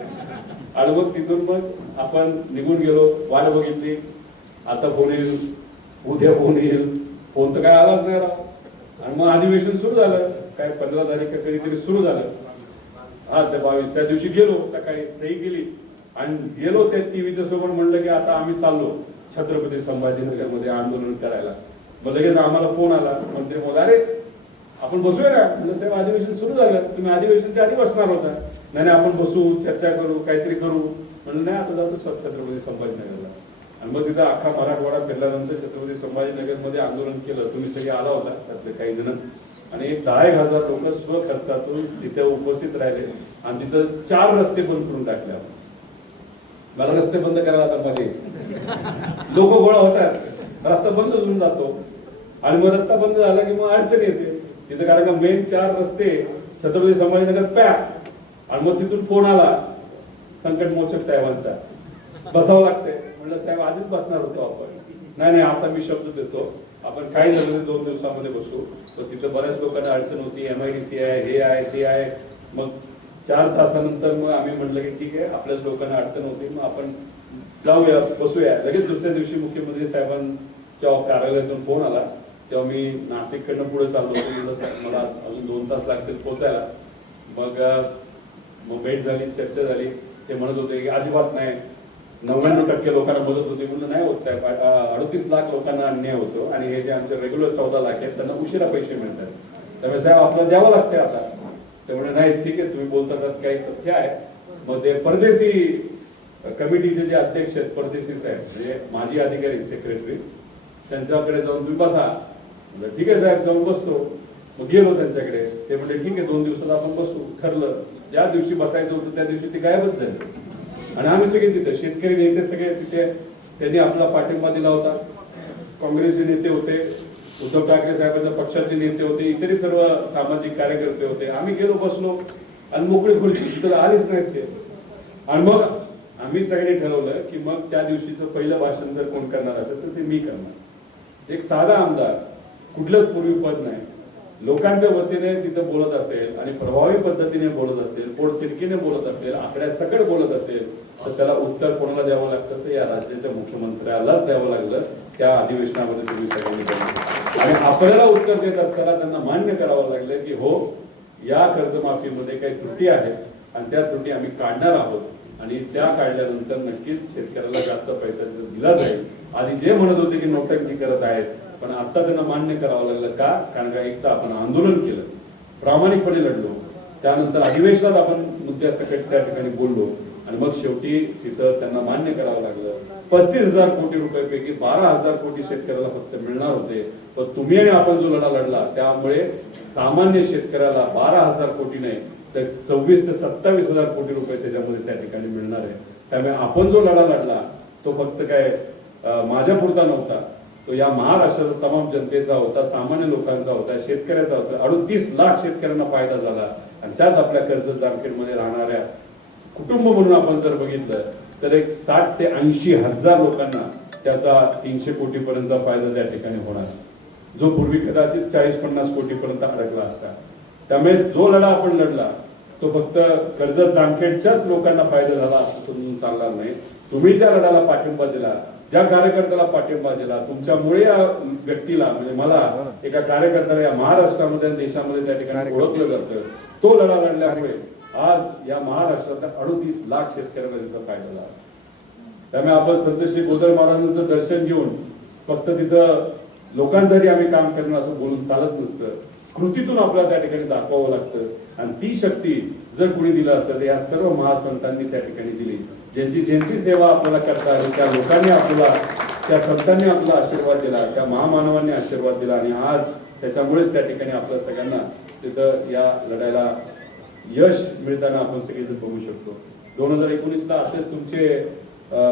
आणि मग तिथून मग आपण निघून गेलो. वाट बघितली, आता फोन येईल, उद्या फोन येईल. फोन तर काय आलाच नाही राव. आणि मग अधिवेशन सुरू झालं, काय 15 तारीख कधीतरी सुरू झालं. हा ते 22 त्या दिवशी गेलो, सकाळी सही केली आणि गेलो. त्या टीव्हीच्या समोर म्हणलं की आता आम्ही चाललो छत्रपती संभाजीनगरमध्ये आंदोलन करायला. मग लगेच आम्हाला फोन आला, मंत्री बोला, अरे आपण बसूया का? म्हणजे साहेब अधिवेशन सुरू झालं, तुम्ही अधिवेशनच्या आधी बसणार होता. नाही आपण बसू, चर्चा करू, काहीतरी करू. म्हणलं नाही, आता जातो छत्रपती संभाजीनगरला. आणि मग तिथं अख्खा मराठवाडा फिरल्यानंतर छत्रपती संभाजीनगरमध्ये आंदोलन केलं. तुम्ही सगळे आला होता त्यातले काही जण. आणि 10,000 लोक स्वखर्चातून तिथे उपस्थित राहिले. आणि तिथं 4 रस्ते बंद करून टाकले. मला रस्ते बंद करायला आता पाहिजे, लोक गोळा होतात, रस्ता बंद होऊन जातो. आणि मग रस्ता बंद झाला की मग अडचण येते तिथं. कारण का मेन 4 रस्ते छत्रपती संभाजीनगर पॅक. आणि मग तिथून फोन आला संकट मोचक साहेबांचा, बसावं लागतंय. म्हणलं साहेब आधीच बसणार होतो आपण. नाही आता मी शब्द देतो, आपण काय झालं 2 दिवसामध्ये बसू. तर तिथं बऱ्याच लोकांना अडचण होती, MIDC आहे, हे आहे ते आहे. मग 4 तासानंतर मग आम्ही म्हणलं की ठीक आहे, आपल्याच लोकांना अडचण होती, मग आपण जाऊया, बसूया. लगेच दुसऱ्या दिवशी मुख्यमंत्री साहेबांच्या कार्यालयातून फोन आला. तेव्हा मी नाशिककडनं पुढे चाललो होतो. मला अजून 2 तास लागतील पोचायला. मग भेट झाली, चर्चा झाली. ते म्हणत होते की अजिबात नाही, 99% लोकांना मदत होती. म्हणलं नाही होत साहेब, 38 लाख लोकांना अन्याय होतो आणि हे जे आमचे रेग्युलर 14 लाख आहेत त्यांना उशिरा पैसे मिळतात. त्यामुळे साहेब आपल्याला द्यावं लागते आता. त्यामुळे नाही ठीक आहे, तुम्ही बोलतात काही तथ्य आहे. मग ते परदेशी कमिटीचे जे अध्यक्ष आहेत, परदेशी साहेब म्हणजे माजी अधिकारी सेक्रेटरी, त्यांच्याकडे जाऊन तुम्ही बसा. ठीक आहे साहेब, जाऊन बसतो. मग गेलो त्यांच्याकडे. ते म्हणजे ठीक आहे 2 दिवसात आपण बसू. ठरलं. ज्या दिवशी बसायचं होतं त्या दिवशी ते गायबच झाले. आणि आम्ही सगळे तिथे शेतकरी नेते सगळे तिथे, त्यांनी आपला पाठिंबा दिला होता. काँग्रेसचे नेते होते, उद्धव ठाकरे साहेबांच्या पक्षाचे नेते होते, इतरही सर्व सामाजिक कार्यकर्ते होते. आम्ही गेलो, बसलो आणि मोकळी खुर्ची, तिथं आलीच नाहीत ते. आणि मग आम्ही सगळे ठरवलं की मग त्या दिवशीचं पहिलं भाषण जर कोण करणार असेल तर ते मी करणार. एक साधा आमदार, कुठलंच पूर्वी पद नाही, लोकांच्या वतीने तिथं बोलत असेल आणि प्रभावी पद्धतीने बोलत असेल, पोटतिडकीने बोलत असेल, आकड्या सकट बोलत असेल, तर त्याला उत्तर कोणाला द्यावं लागतं? तर या राज्याच्या मुख्यमंत्र्यालाच द्यावं लागलं. त्या अधिवेशनामध्ये तुम्ही सगळ्यांनी केलं. आणि आपल्याला उत्तर देत असताना त्यांना मान्य करावं लागलं की हो, या कर्जमाफीमध्ये काही त्रुटी आहेत आणि त्या त्रुटी आम्ही काढणार आहोत. आणि त्या काढल्यानंतर नक्कीच शेतकऱ्याला जास्त पैसा दिला जाईल. आधी जे म्हणत होते की नोटंकी करत आहेत, पण आता त्यांना मान्य करावं लागलं. का? कारण का एक तर आपण आंदोलन केलं, प्रामाणिकपणे लढलो, त्यानंतर अधिवेशनात आपण मुद्द्यासकट त्या ठिकाणी बोललो, आणि मग शेवटी तिथं त्यांना मान्य करावं लागलं. 35,000 कोटी रुपयापैकी 12,000 कोटी शेतकऱ्याला फक्त मिळणार होते. पण तुम्ही आणि आपण जो लढा लढला त्यामुळे सामान्य शेतकऱ्याला 12,000 कोटी नाही तर 26,000 ते 27,000 कोटी रुपये त्याच्यामध्ये त्या ठिकाणी मिळणार आहे. त्यामुळे आपण जो लढा लढला तो फक्त काय माझ्या पुरता नव्हता, तो या महाराष्ट्राचा तमाम जनतेचा होता, सामान्य लोकांचा होता, शेतकऱ्याचा होता. 38 लाख शेतकऱ्यांना फायदा झाला. आणि त्यात आपल्या कर्जत जामखेडमध्ये राहणाऱ्या कुटुंब म्हणून आपण जर बघितलं तर एक 60,000 ते 80,000 लोकांना त्याचा 300 कोटीपर्यंतचा फायदा त्या ठिकाणी होणार, जो पूर्वी कदाचित 40-50 कोटीपर्यंत अडकला असता. त्यामुळे जो लढा आपण लढला तो फक्त कर्जत जामखेडच्याच लोकांना फायदा झाला असं समजून चालणार नाही. तुम्ही ज्या लढ्याला पाठिंबा दिला ज्या कार्यकर्त्याला पाठिंबा दिला, तुमच्यामुळे या व्यक्तीला म्हणजे मला एका कार्यकर्त्याला या महाराष्ट्रामध्ये आणि देशामध्ये त्या ठिकाणी ओळखलं जातं, तो लढा लढल्यामुळे आज या महाराष्ट्रातल्या 38 लाख शेतकऱ्यांना फायदा झाला. त्यामुळे आपण संत श्री गोदर महाराजांचं दर्शन घेऊन फक्त तिथं लोकांसाठी आम्ही काम करणं असं बोलून चालत नसतं, कृतीतून आपल्याला त्या ठिकाणी दाखवावं लागतं. आणि ती शक्ती जर कुणी दिलं असेल या सर्व महासंतांनी त्या ठिकाणी दिली. ज्यांची सेवा आपल्याला करता आली त्या लोकांनी आपल्याला, त्या संतांनी आपला आशीर्वाद दिला, त्या महामानवांनी आशीर्वाद दिला आणि आज त्याच्यामुळेच त्या ठिकाणी आपल्या सगळ्यांना तिथं या लढायला यश मिळताना आपण सगळेजण बघू शकतो. 2019ला असेच तुमचे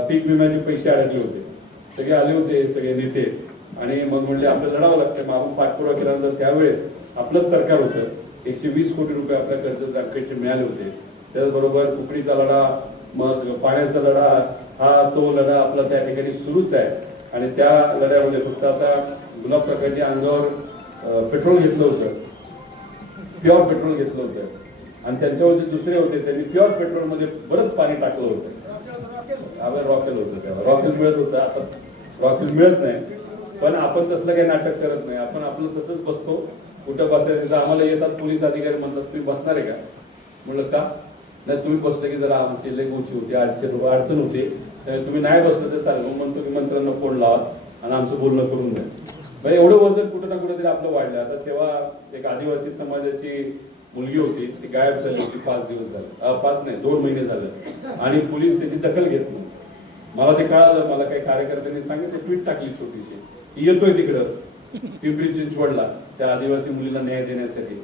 पीक विम्याचे पैसे अडकले होते, सगळे आले होते सगळे नेते आणि मग म्हणले आपल्याला लढावं लागतं. मग आपण पाठपुरावा केल्यानंतर त्यावेळेस आपलंच सरकार होतं, 120 कोटी रुपये आपल्या कर्ज जागेचे मिळाले होते. त्याचबरोबर कुकडीचा लढा, मग पाण्याचा लढा, हा तो लढा आपला त्या ठिकाणी सुरूच आहे. आणि त्या लढ्यामध्ये फक्त आता गुलाब काकांनी अंगावर पेट्रोल घेतलं होतं, प्युअर पेट्रोल घेतलं होतं आणि त्यांच्यावर जे दुसरे होते त्यांनी प्युअर पेट्रोल मध्ये बरंच पाणी टाकलं होतं. रॉकेल होतं, तेव्हा रॉकेल मिळत होतं, आता रॉकेल मिळत नाही. पण आपण तसलं काही नाटक करत नाही, आपण आपलं तसंच बसतो. कुठं बसायचं, आम्हाला येतात पोलीस अधिकारी म्हणतात तुम्ही बसणार आहे का, म्हणलं का नाही, तुम्ही बसलं की जरा आमची लई उंची होती, अडचण होती, तुम्ही नाही बसलं तर चालेल. म्हणतो की मंत्र्यांना फोन लावा आणि आमचं बोलणं करून द्या. म्हणजे एवढं वजन कुठं ना कुठं तरी आपलं वाढलं. आता तेव्हा एक आदिवासी समाजाची मुलगी होती, ती गायब झाली होती 5 दिवस झाले, 5 नाही 2 महिने झाले आणि पोलीस त्याची दखल घेत नाही. मला ते कळालं, मला काही कार्यकर्त्यांनी सांगितलं, ट्विट टाकली छोटीशी, येतोय तिकडं पिंपरी चिंचवडला त्या आदिवासी मुलीला न्याय देण्यासाठी.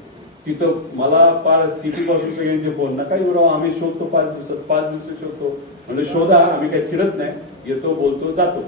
तिथं मला पार सिटी पासून सगळ्यांचे फोन, नका एवढं आम्ही शोधतो 5 दिवसात, 5 दिवसात शोधतो. म्हणजे शोधा, आम्ही काही चिडत नाही, येतो बोलतो जातो.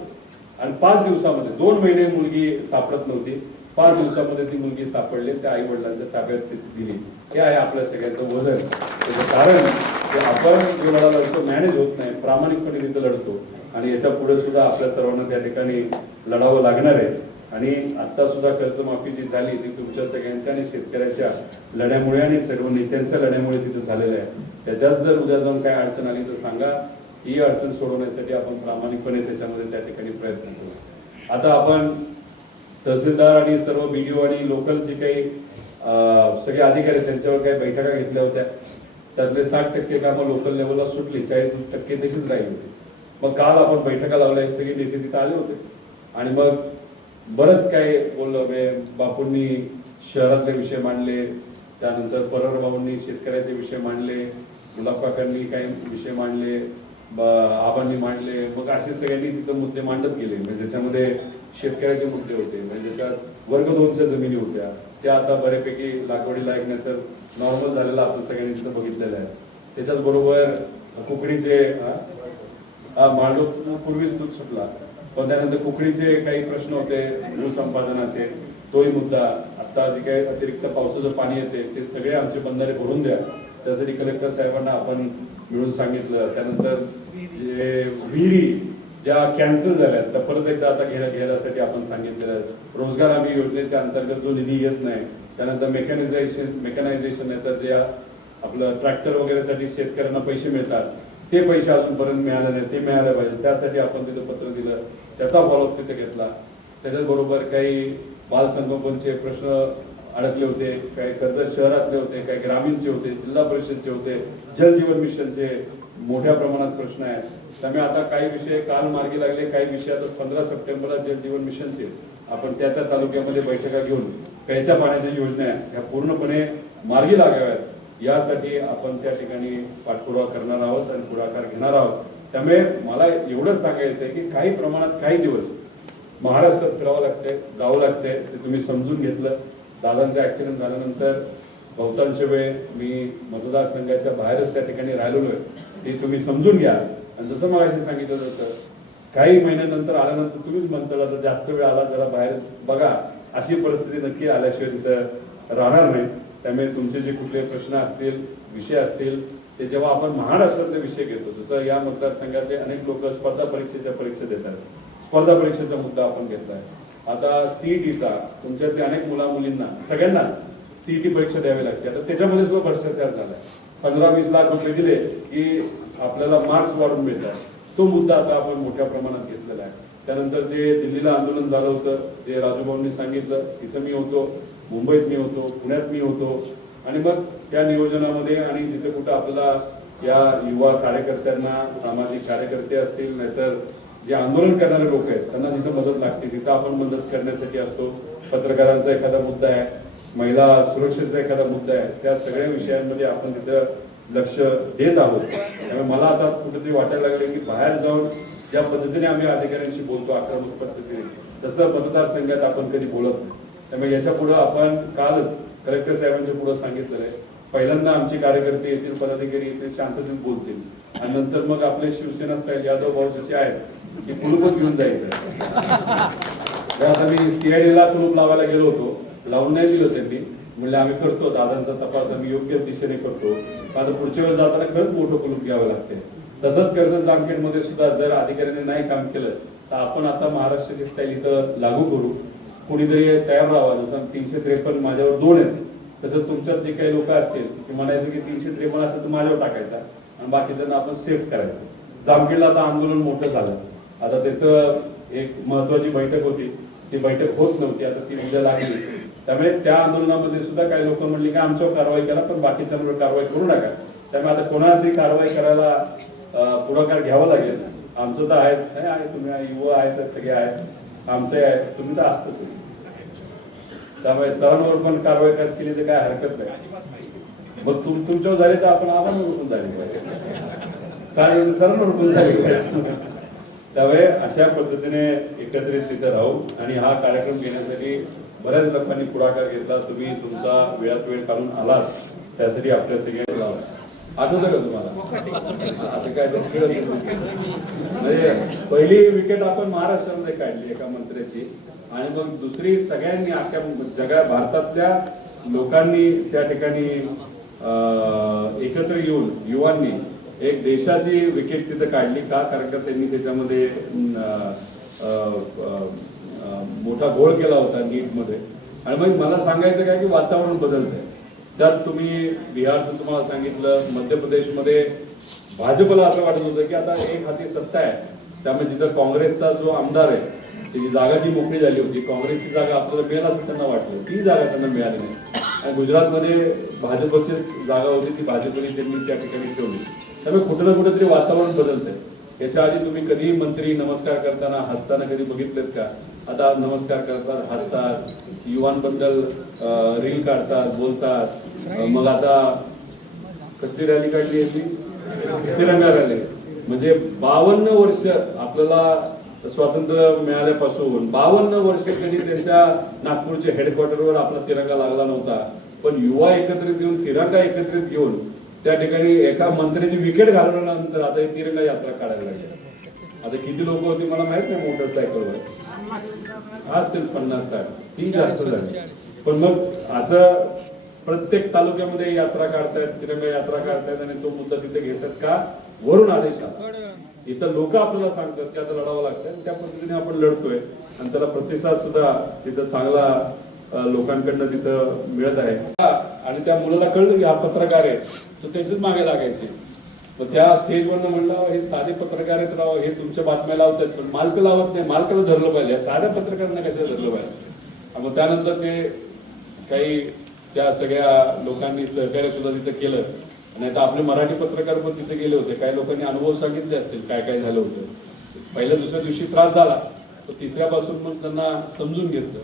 आणि 5 दिवसामध्ये 2 महिने मुलगी सापडत नव्हती, 5 दिवसामध्ये ती मुलगी सापडली, त्या आई वडिलांच्या ताब्यात दिली. हे आहे आपल्या सगळ्यांचं वजन. त्याचं कारण की आपण जो लढा लढतो मॅनेज होत नाही, प्रामाणिकपणे तिथं लढतो आणि याच्या पुढे सुद्धा आपल्या सर्वांना त्या ठिकाणी लढावं लागणार आहे. आणि आता सुद्धा कर्जमाफी जी झाली ती तुमच्या सगळ्यांच्या आणि शेतकऱ्याच्या लढ्यामुळे आणि सर्व नेत्यांच्या लढ्यामुळे तिथं झालेलं आहे. त्याच्यात जर उद्या जाऊन काय अडचण आली तर सांगा, ही अडचण सोडवण्यासाठी आपण प्रामाणिकपणे त्याच्यामध्ये त्या ठिकाणी प्रयत्न करू. आता आपण तहसीलदार आणि सर्व BDO आणि लोकल जे काही सगळे अधिकारी त्यांच्यावर काही बैठका घेतल्या होत्या, त्यातले 60% कामं लोकल लेवलला सुटली, 40% तशीच राहिली होती. मग काल आपण बैठका लावल्या, सगळे नेते तिथे आले होते आणि मग बरंच काय बोललं. बापूंनी शहरातले विषय मांडले, त्यानंतर परवर भाऊंनी शेतकऱ्याचे विषय मांडले, गुलाब काकांनी काही विषय मांडले, आबांनी मांडले. मग असे सगळ्यांनी तिथं मुद्दे मांडत गेले. म्हणजे त्याच्यामध्ये शेतकऱ्याचे मुद्दे होते, म्हणजे त्याच्यात वर्ग 2च्या जमिनी होत्या, त्या आता बऱ्यापैकी लागवडीला एक नाही तर नॉर्मल झालेला आपण सगळ्यांनी तिथं बघितलेलं आहे. त्याच्याच बरोबर कुकडीचे मांडव पूर्वीच दूध सुटला, पण त्यानंतर कुकडीचे काही प्रश्न होते, भूसंपादनाचे, तोही मुद्दा. आता जे काही अतिरिक्त पावसाचं पाणी येते ते सगळे आमचे बंधारे भरून द्या, त्यासाठी कलेक्टर साहेबांना आपण मिळून सांगितलं. त्यानंतर जे विहिरी ज्या कॅन्सल झाल्या त्या परत एकदा आता घेण्यासाठी आपण सांगितलेलं आहे. रोजगार हमी योजनेच्या अंतर्गत जो निधी येत नाही, त्यानंतर मेकॅनायझेशन आहे, तर ज्या आपलं ट्रॅक्टर वगैरेसाठी शेतकऱ्यांना पैसे मिळतात ते पैसे अजूनपर्यंत मिळाले नाही, ते मिळाले पाहिजे, त्यासाठी आपण तिथं पत्र दिलं, त्याचा फॉलोअप तिथे घेतला. त्याच्याचबरोबर काही बालसंगोपनचे प्रश्न अडकले होते, काही कर्जत शहरातले होते, काही ग्रामीणचे होते, जिल्हा परिषदचे होते, जल जीवन मिशनचे मोठ्या प्रमाणात प्रश्न आहेत. त्यामुळे आता काही विषय काल मार्गी लागले, काही विषय आता 15 सप्टेंबरला जल जीवन मिशनचे आपण त्या तालुक्यामध्ये बैठका घेऊन प्यायच्या पाण्याच्या योजना ह्या पूर्णपणे मार्गी लागाव्यात यासाठी आपण त्या ठिकाणी पाठपुरावा करणार आहोत आणि पुढाकार घेणार आहोत. त्यामुळे मला एवढंच सांगायचं आहे की काही प्रमाणात काही दिवस महाराष्ट्रात फिरावं लागतंय, जावं लागतंय, ते तुम्ही समजून घेतलं. दादांचा ऍक्सिडेंट झाल्यानंतर बहुतांश वेळ मी मतदारसंघाच्या बाहेरच त्या ठिकाणी राहिलेलो आहे, ते तुम्ही समजून घ्या. आणि जसं मग अशी सांगितलं जातं, काही महिन्यानंतर आल्यानंतर तुम्हीच म्हणता तर जास्त वेळ आला जरा बाहेर बघा, अशी परिस्थिती नक्की आल्याशिवाय तिथं राहणार नाही. त्यामुळे तुमचे जे कुठले प्रश्न असतील, विषय असतील, ते जेव्हा आपण महाराष्ट्रातले विषय घेतो, जसं या मतदारसंघातले अनेक लोक स्पर्धा परीक्षेच्या परीक्षा देतात, स्पर्धा परीक्षेचा मुद्दा आपण घेतलाय. आता CETचा तुमच्यातले अनेक मुलींना सगळ्यांनाच CET परीक्षा द्यावी लागते. आता त्याच्यामध्ये सुद्धा भ्रष्टाचार झालाय. 15-20 लाख रुपये दिले की आपल्याला मार्क्स वाढून मिळतात. तो मुद्दा आता आपण मोठ्या प्रमाणात घेतलेला आहे. त्यानंतर जे दिल्लीला आंदोलन झालं होतं, जे राजूभाऊंनी सांगितलं, तिथं मी होतो, मुंबईत मी होतो, पुण्यात मी होतो. आणि मग त्या नियोजनामध्ये आणि जिथे कुठं आपल्याला या युवा कार्यकर्त्यांना, सामाजिक कार्यकर्ते असतील, नाहीतर जे आंदोलन करणारे लोक आहेत त्यांना जिथं मदत लागते तिथं आपण मदत करण्यासाठी असतो. पत्रकारांचा एखादा मुद्दा आहे, महिला सुरक्षेचा एखादा मुद्दा आहे, त्या सगळ्या विषयांमध्ये आपण तिथं लक्ष देत आहोत. त्यामुळे मला आता कुठेतरी वाटायला लागले की बाहेर जाऊन ज्या पद्धतीने आम्ही अधिकाऱ्यांशी बोलतो आक्रमक पद्धतीने, तसं मतदारसंघात आपण कधी बोलत नाही. त्यामुळे याच्या पुढे आपण कालच कलेक्टर साहेबांच्या पुढे सांगितलेलं आहे, पहिल्यांदा आमचे कार्यकर्ते येतील, पदाधिकारी येतील, शांततेत बोलतील आणि नंतर मग आपले शिवसेना स्टाईल यादव भाऊ जसे आहेत की कुलूपच घेऊन जायचं. आता मी सीआयडीला कुलूप लावायला गेलो होतो, लावून नाही दिलं त्यांनी, म्हणजे आम्ही करतो दादांचा तपास आम्ही योग्य दिशेने करतो. आता पुढच्या वेळेस जाताना खरंच मोठं कुलूप घ्यावं लागते. तसंच कर्जत जामखेडमध्ये सुद्धा जर अधिकाऱ्यांनी नाही काम केलं तर आपण आता महाराष्ट्राची स्टाईल इथं लागू करू. कोणीतरी तयार राहावा. जसं 353 माझ्यावर 2 आहेत, तसं तुमच्यात जे काही लोक असतील की म्हणायचं की 353 असेल तर माझ्यावर टाकायचा आणि बाकीच्यांना आपण सेफ करायचं. जामखेडला आता आंदोलन मोठं झालं. आता तिथं एक महत्वाची बैठक होती, ती बैठक होत नव्हती, आता ती उद्या लागली. त्यामुळे त्या आंदोलनामध्ये सुद्धा काही लोक म्हणले की आमच्यावर कारवाई करा पण बाकीच्यांवर कारवाई करू नका. त्यामुळे आता कोणाला तरी कारवाई करायला पुढाकार घ्यावा लागेल. आमचं तर आहे, तुम्ही युवा आहेत, सगळे आहेत, आमचे आहेत, तुम्ही तर असतच. त्यामुळे सरांवर पण कारवाई केली तर काय हरकत नाही. मग तुमच्यावर झाले तर आपण आम्हाला पण झाले काय सरांवर पण झाले. त्यामुळे अशा पद्धतीने एकत्रित तिथे राहू आणि हा कार्यक्रम घेण्यासाठी बऱ्याच लोकांनी पुढाकार घेतला. तुम्ही तुमचा वेळात वेळ काढून आलात, त्यासाठी आपल्या सगळ्यांना आठवतं का तुम्हाला? आता काय म्हणजे पहिली विकेट आपण महाराष्ट्रामध्ये काढली एका मंत्र्याची आणि मग दुसरी सगळ्यांनी अख्ख्या जगा भारतातल्या लोकांनी त्या ठिकाणी एकत्र येऊन युवांनी एक देशाची विकेट तिथे काढली. का? कारण का त्यांनी त्याच्यामध्ये मोठा घोळ केला होता नीटमध्ये. आणि मग मला सांगायचं काय की वातावरण बदलतंय. त्यात तुम्ही बिहारचं तुम्हाला सांगितलं, मध्य प्रदेशमध्ये भाजपला असं वाटत होतं की आता एक हाती सत्ता आहे, त्यामुळे तिथं काँग्रेसचा जो आमदार आहे त्याची जागा जी मोकळी झाली होती, काँग्रेसची जागा आपल्याला मिळेल असं त्यांना वाटलं, ती जागा त्यांना मिळाली नाही. आणि गुजरातमध्ये भाजपचीच जागा होती, ती भाजपने त्यांनी त्या ठिकाणी ठेवली. त्यामुळे कुठं ना कुठेतरी वातावरण बदलतंय. याच्या आधी तुम्ही कधी मंत्री नमस्कार करताना हसताना कधी बघितलेत का? आता नमस्कार करतात, हसतात, युवांबद्दल रील काढतात, बोलतात. मग आता कसली रॅली काढली आहे ती? तिरंगा रॅली. म्हणजे 52 वर्ष आपल्याला स्वातंत्र्य मिळाल्यापासून 52 वर्ष कधी त्यांच्या नागपूरच्या हेडक्वार्टरवर आपला तिरंगा लागला नव्हता. पण युवा एकत्रित येऊन तिरंगा एकत्रित घेऊन त्या ठिकाणी एका मंत्र्याची विकेट घालवल्यानंतर आता ही तिरंगा यात्रा काढायला लागली. आता किती लोक होती मला माहित नाही मोटरसायकलवर, असतील 50-60, ती जास्त झाली. पण मग असं प्रत्येक तालुक्यामध्ये यात्रा काढतायत, तिरंगा यात्रा काढतायत आणि तो मुद्दा तिथे घेतात का? वरून आदेश आला. इथं लोक आपल्याला सांगतात त्यात लढावं लागतं, त्या पद्धतीने आपण लढतोय आणि त्याला प्रतिसाद सुद्धा तिथं चांगला लोकांकडनं तिथं मिळत आहे. आणि त्या मुलाला कळलं की हा पत्रकार आहे, तर त्याच्याच मागे लागायचे. मग त्या स्टेजवरनं म्हणलं हे साधे पत्रकार आहेत राव, हे तुमच्या बातम्या लावतात पण मालक लावत नाही, मालकाला धरलं पाहिजे, साध्या पत्रकारांना कशाला धरलं पाहिजे. मग त्यानंतर ते काही त्या सगळ्या लोकांनी सहकार्य सुद्धा तिथं केलं. आणि आता आपले मराठी पत्रकार पण तिथे गेले होते. काही लोकांनी अनुभव सांगितले असतील काय काय झालं होतं. पहिल्या दुसऱ्या दिवशी त्रास झाला, तर तिसऱ्यापासून मग त्यांना समजून घेतलं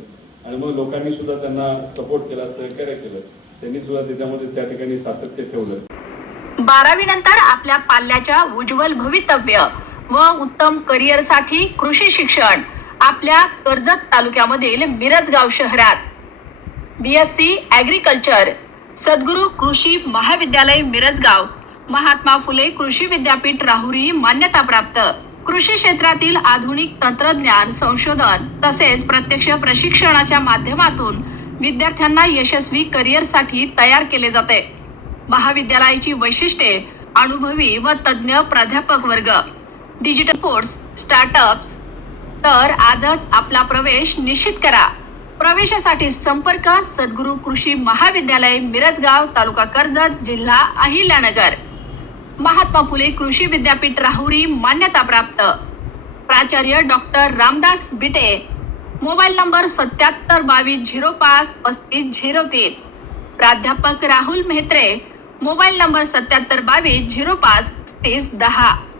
आणि मग लोकांनी सुद्धा त्यांना सपोर्ट केला, सहकार्य केलं. त्यांनी सुद्धा त्याच्यामध्ये त्या ठिकाणी सातत्य ठेवलं. 12वी नंतर आपल्या पाल्याच्या उज्ज्वल भवितव्य व उत्तम करिअरसाठी कृषी शिक्षण आपल्या कर्जत तालुक्यामधील मिरजगाव शहरात BSc ॲग्रिकल्चर सद्गुरू कृषी महाविद्यालय मिरजगाव, महात्मा फुले कृषी विद्यापीठ राहुरी मान्यताप्राप्त. कृषी क्षेत्रातील आधुनिक तंत्रज्ञान संशोधन तसेच प्रत्यक्ष प्रशिक्षणाच्या माध्यमातून विद्यार्थ्यांना यशस्वी करिअरसाठी तयार केले जाते. महाविद्यालयाची वैशिष्ट्ये अनुभवी व तज्ञ प्राध्यापक वर्ग, डिजिटल कोर्स, स्टार्टअप्स. तर आजच आपला प्रवेश निश्चित करा. प्रवेशासाठी संपर्क सद्गुरू कृषी महाविद्यालय मिरजगाव, तालुका कर्जत, जिल्हा अहिल्यानगर. महात्मा फुले कृषी विद्यापीठ राहुरी मान्यताप्राप्त. प्राचार्य डॉक्टर रामदास बिटे, मोबाईल नंबर 7722053503. प्राध्यापक राहुल मेहत्रे, मोबाईल नंबर 7722053510.